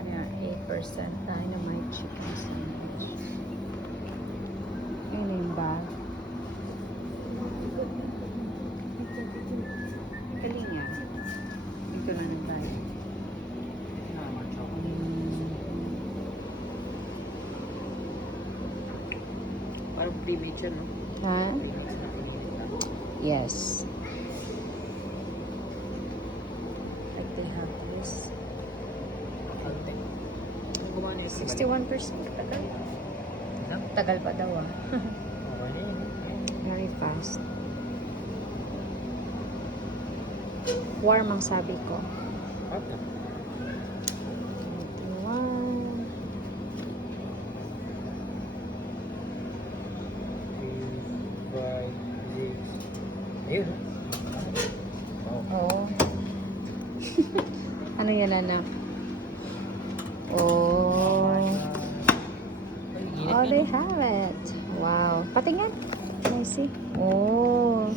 Ayan, 8% dynamite chicken sandwich. Ayun na yung bag. Kalinga. Dito na lang tayo. Parang pre-made siya, no? Ha? Yes. Like they have this. Ang gumana yung 61%. Tagal. Tagal pa daw ah. Very fast. Warm ang sabi ko. Wow. Ayun. Oh. Ano yan, anak? Oh. Oh, they have it. Wow. Patingin. Can I see? Oh.